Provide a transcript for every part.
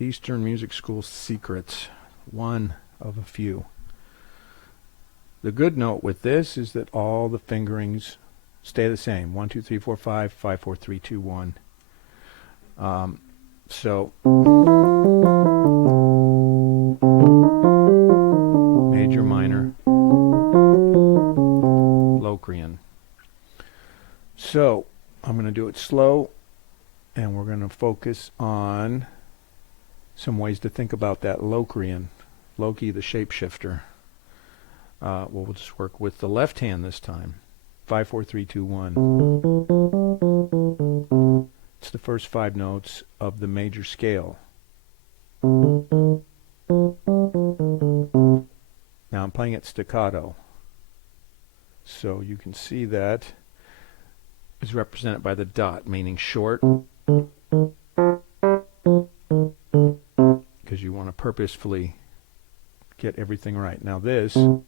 Eastern Music School secrets. One of a few. The good note with this is that all the fingerings stay the same. 1, 2, 3, 4, 5, 5, 4, 3, 2, 1. So major, minor, Locrian. So I'm going to do it slow, and we're going to focus on some ways to think about that Locrian. Loki, the shapeshifter. We'll just work with the left hand this time. 5, 4, 3, 2, 1. It's the first 5 notes of the major scale. Now I'm playing it staccato. So you can see that is represented by the dot, meaning short, because you want to purposefully get everything right. Now this, we're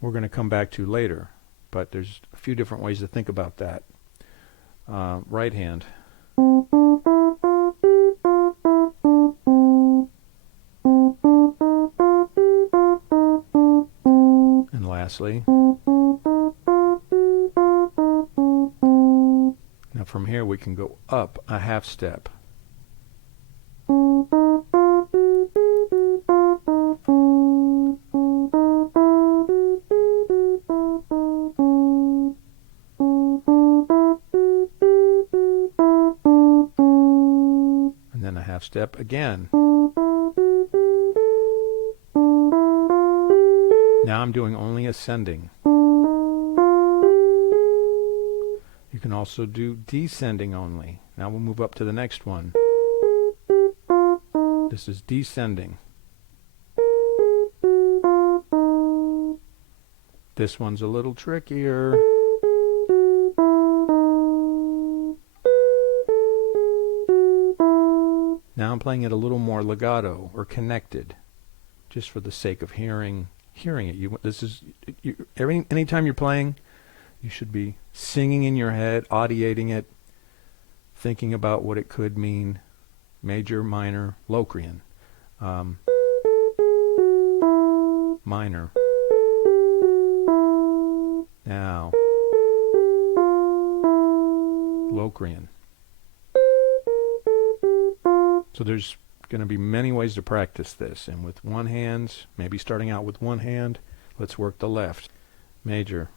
going to come back to later, but there's a few different ways to think about that. Right hand. And lastly, now from here we can go up a half step. And then a half step again. Now I'm doing only ascending. You can also do descending only. Now we'll move up to the next one. This is descending. This one's a little trickier. Now I'm playing it a little more legato or connected, just for the sake of hearing it. Anytime you're playing, you should be singing in your head, audiating it, thinking about what it could mean. Major, minor, Locrian. Minor. Now, Locrian. So there's going to be many ways to practice this, and with one hand, maybe starting out with one hand, let's work the left. Major,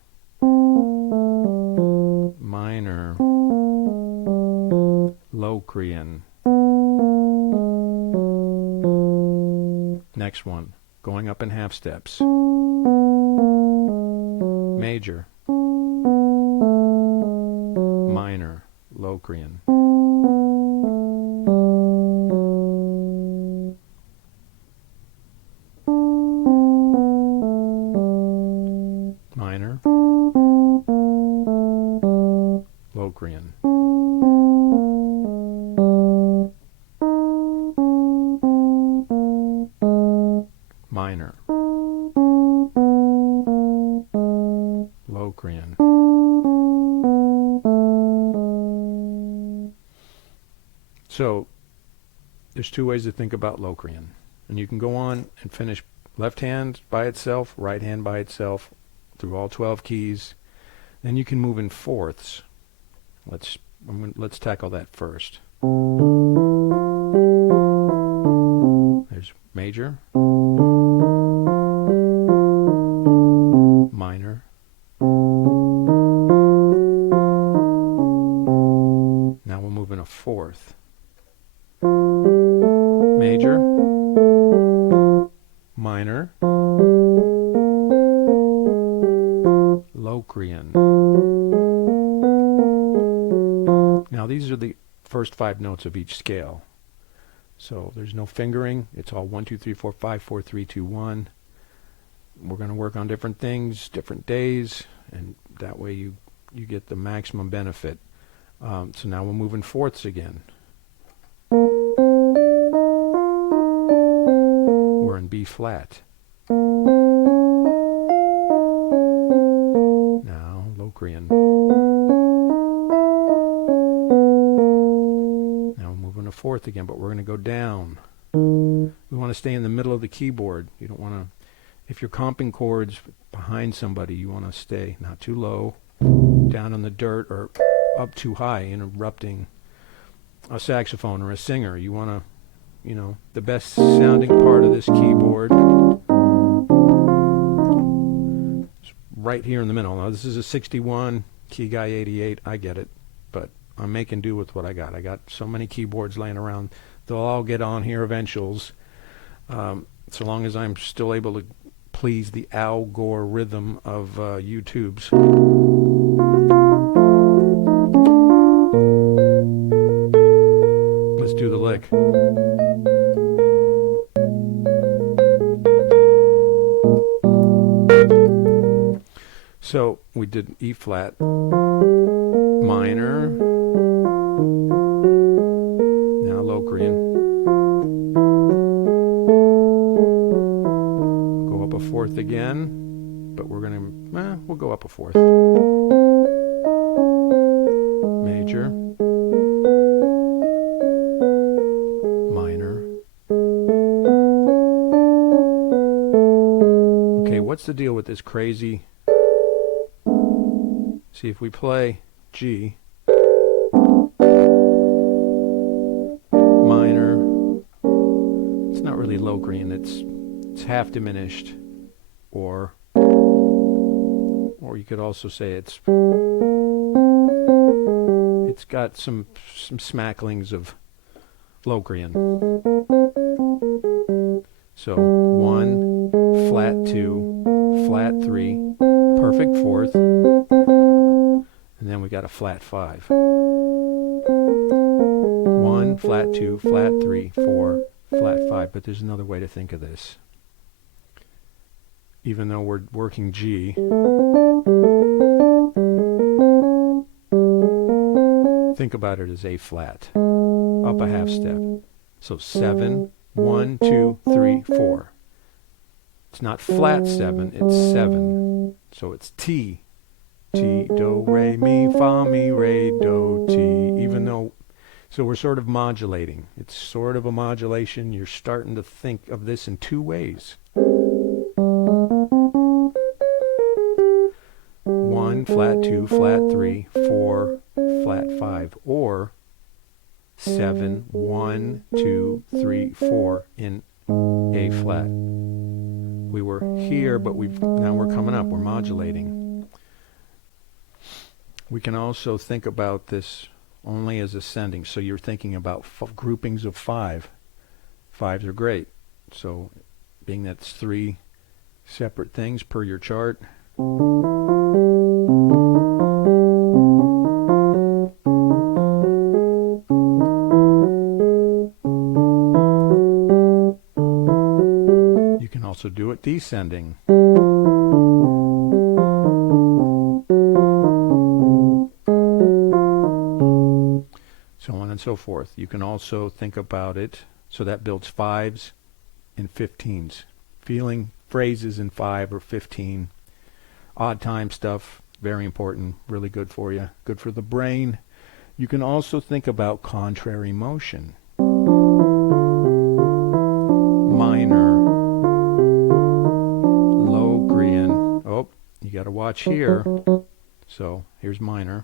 minor, Locrian. Next one, going up in half steps. Major, minor, Locrian. Minor, Locrian. Minor, Locrian. So there's 2 ways to think about Locrian, and you can go on and finish left hand by itself, right hand by itself, through all 12 keys. Then you can move in fourths. Let's tackle that first. There's major, minor, now we'll move in a fourth. Major, minor, Locrian. Now these are the first 5 notes of each scale. So there's no fingering. It's all 1, 2, 3, 4, 5, 4, 3, 2, 1. We're going to work on different things, different days, and that way you get the maximum benefit. So now we'll move in fourths again. We're in B flat. Now Locrian. a fourth again, but we're going to go down. We want to stay in the middle of the keyboard. You don't want to, if you're comping chords behind somebody, you want to stay not too low, down in the dirt, or up too high, interrupting a saxophone or a singer. You want to, you know, the best sounding part of this keyboard is right here in the middle. Now this is a 61, key guy 88, I get it, but I'm making do with what I got. I got so many keyboards laying around. They'll all get on here eventuals, so long as I'm still able to please the algorithm of YouTube's. Let's do the lick. So we did E flat minor, now Locrian, go up a fourth again, but we're gonna, we'll go up a fourth, major, minor. Okay, what's the deal with this crazy? See, if we play G, minor, it's not really Locrian, it's half diminished, or you could also say it's got some smacklings of Locrian. So 1, flat 2, flat 3, perfect fourth, and then we got a flat 5. 1, flat 2, flat 3, 4, flat 5. But there's another way to think of this. Even though we're working G, think about it as A flat, up a half step. So 7, 1, 2, 3, 4. It's not flat 7, it's 7. So it's T. T, do, re, mi, fa, mi, re, do, ti. Even though, so we're sort of modulating. It's sort of a modulation. You're starting to think of this in two ways. 1, flat 2, flat 3, 4, flat 5, or 7, 1, 2, 3, 4 in A flat. We were here, but now we're coming up. We're modulating. We can also think about this only as ascending. So you're thinking about groupings of 5. 5s are great. So being that's 3 separate things per your chart. You can also do it descending. So on and so forth. You can also think about it, so that builds 5s and 15s. Feeling phrases in 5 or 15. Odd time stuff, very important, really good for you, good for the brain. You can also think about contrary motion. Minor, Locrian. Oh, you got to watch here. So here's minor.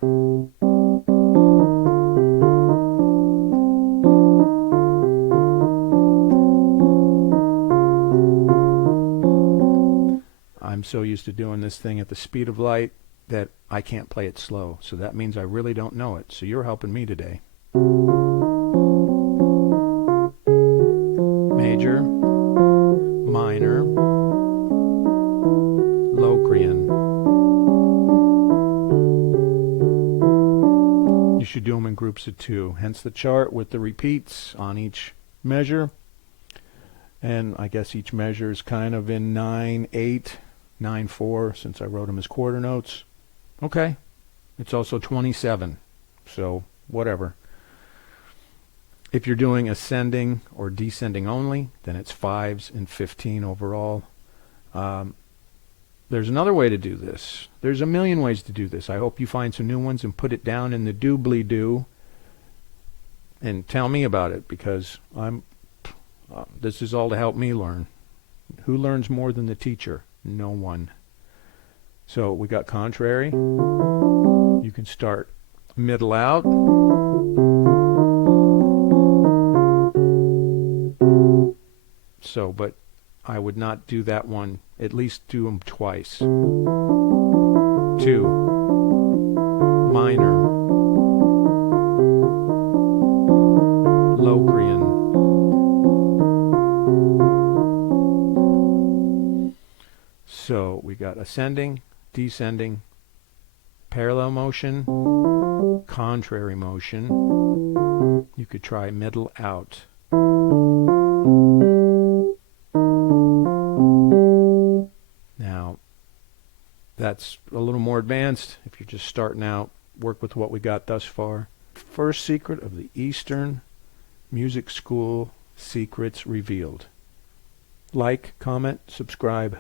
I'm so used to doing this thing at the speed of light that I can't play it slow. So that means I really don't know it. So you're helping me today. Major, minor, Locrian. You should do them in groups of 2. Hence the chart with the repeats on each measure. And I guess each measure is kind of in 9/8. 9/4 since I wrote them as quarter notes. Okay. It's also 27. So whatever. If you're doing ascending or descending only, then it's 5s and 15 overall. There's another way to do this. There's a million ways to do this. I hope you find some new ones and put it down in the doobly-doo. and tell me about it, because this is all to help me learn. Who learns more than the teacher? No one. So we got contrary. You can start middle out. So, but I would not do that one. At least do them twice. 2. Minor. Locrian. So we got ascending, descending, parallel motion, contrary motion. You could try middle out. Now, that's a little more advanced. If you're just starting out, work with what we got thus far. First secret of the Eastern Music School Secrets Revealed. Like, comment, subscribe.